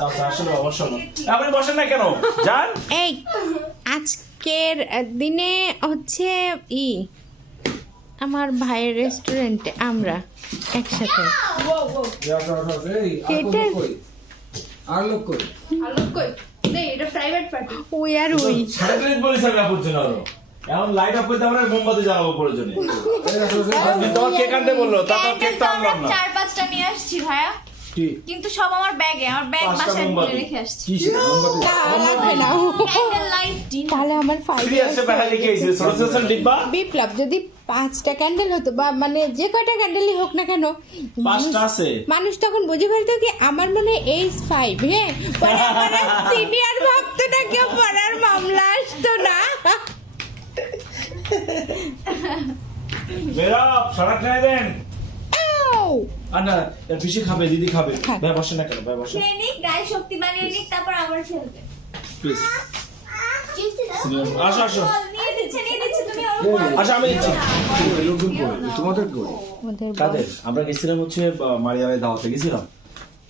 চাচা আসলে অবশ্য না। আপনি বসেন না কেন যান। এই আজকের দিনে হচ্ছে আমার ভাইয়ের রেস্টুরেন্টে আমরা একসাথে আর লোক কই ওই আর ওই বলিস আমি আপুর জন্য আরো এখন লাইট অফ করতে আমরা মোমবাতি জ্বালাবো প্রয়োজনে। তোমার কেক আনতে বললো তারপর কেক তো আনলাম না। 4-5টা নিয়ে আসছি ভাইয়া, কি কিন্তু সব আমার ব্যাগে, আমার ব্যাগ 5টা বাসায় মোমবাতি। রেখে আসছি। কি সেটা মোমবাতি লাগবে না ক্যান্ডেল লাইট ডিনার। তাহলে আমার ফ্রি আছে পাঠা লিখে আইছে সরসেশন ডিব্বা বিপ্লব যদি 5টা ক্যান্ডেল হতো বা মানে যে কয়টা ক্যান্ডেলই হোক না কেন 5টা আছে। মানুষ তখন বুঝে ফেলতো কি আমার মনে হয় এইজ 5 হ্যাঁ সিনিয়র ভাবতো না কেউ পড়ার মামলা আসতো না মেরা সরাক খাই দেন। আউ! আর না ফিশি খাবে দিদি খাবে। খাক। ভাই বসেন না কেন ভাই বসেন খেয়ে নিক, গায়ে শক্তি বানিয়ে নিক, তারপর আবার খেলবে। প্লিজ। আসো আসো নিয়ে দিচ্ছে, তুমি ওর উপর। আসো আমি দিচ্ছি। লোকজন কই তোমাদের কই ওদের কাদের আমরা গেছিলাম হচ্ছে মারিয়ামের দাওয়াতে গেছিলাম।